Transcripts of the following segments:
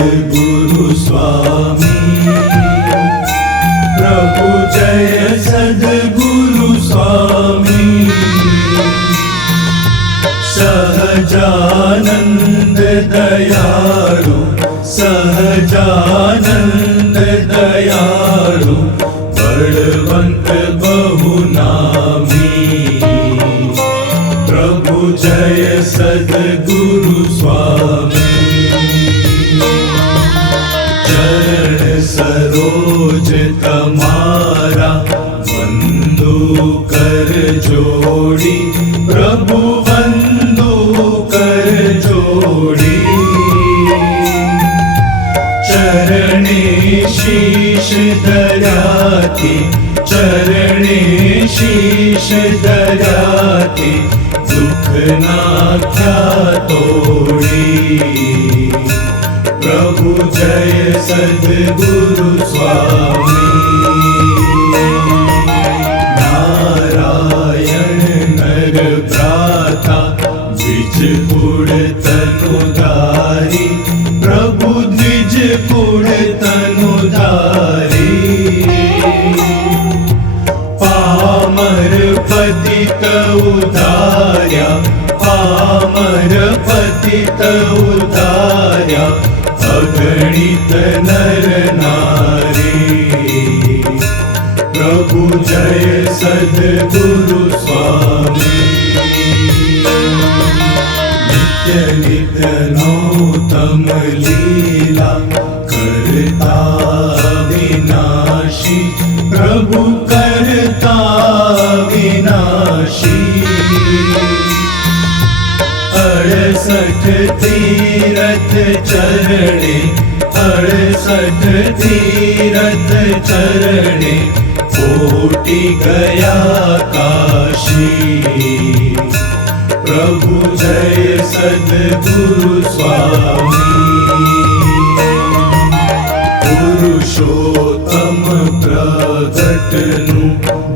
सदगुरु स्वामी। प्रभु जय सदगुरु स्वामी। सहजानन्द दयालु सहजानन्द दयालु बहु नामी प्रभु जय सदगुरु स्वामी। सरोज तमारा वन्दु कर जोड़ी प्रभु वन्दु कर जोड़ी चरणे शीश दयाति चरणे शीश दयाति दुख नाख्या तोड़ी प्रभु પ્રભુ જય સદગુરુ સ્વામી નારાયણ નર ભ્રાતા દ્વિજપુર તનુધારી પ્રભુ દ્વિજપુર તનુધારી पतित उदार्या पामर पतित अगणित नर नारी। प्रभु जय सद्गुरु स्वामी। नित्य नित्य नौतम लीला करता अड़सठ तीरथ चरणे अड़सठ तीरथ चरणे कोटि गया काशी। प्रभु जय सद्गुरु स्वामी। पुरुषोत्तम प्रगटनु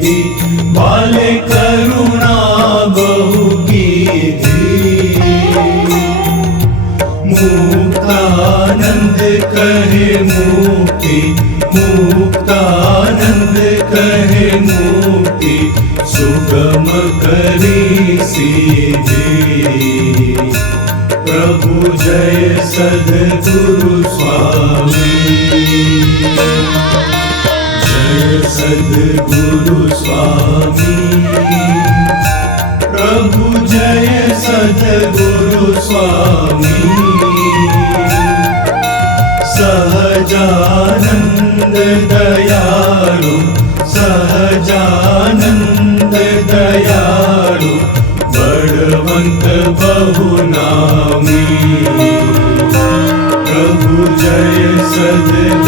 कीधि बाले करुणा बहु कीधि। मुक्तानंद कहे मुक्ति, मुक्तानंद कहे मुक्ति, सुगम करी प्रभु जय सद्गुरु स्वामी। सद्गुरु स्वामी। प्रभु जय सद्गुरु स्वामी। सहजानन्द दयाळु सहजानन्द दयाळु बलवन्त बहुनामी प्रभु जय सद्गुरु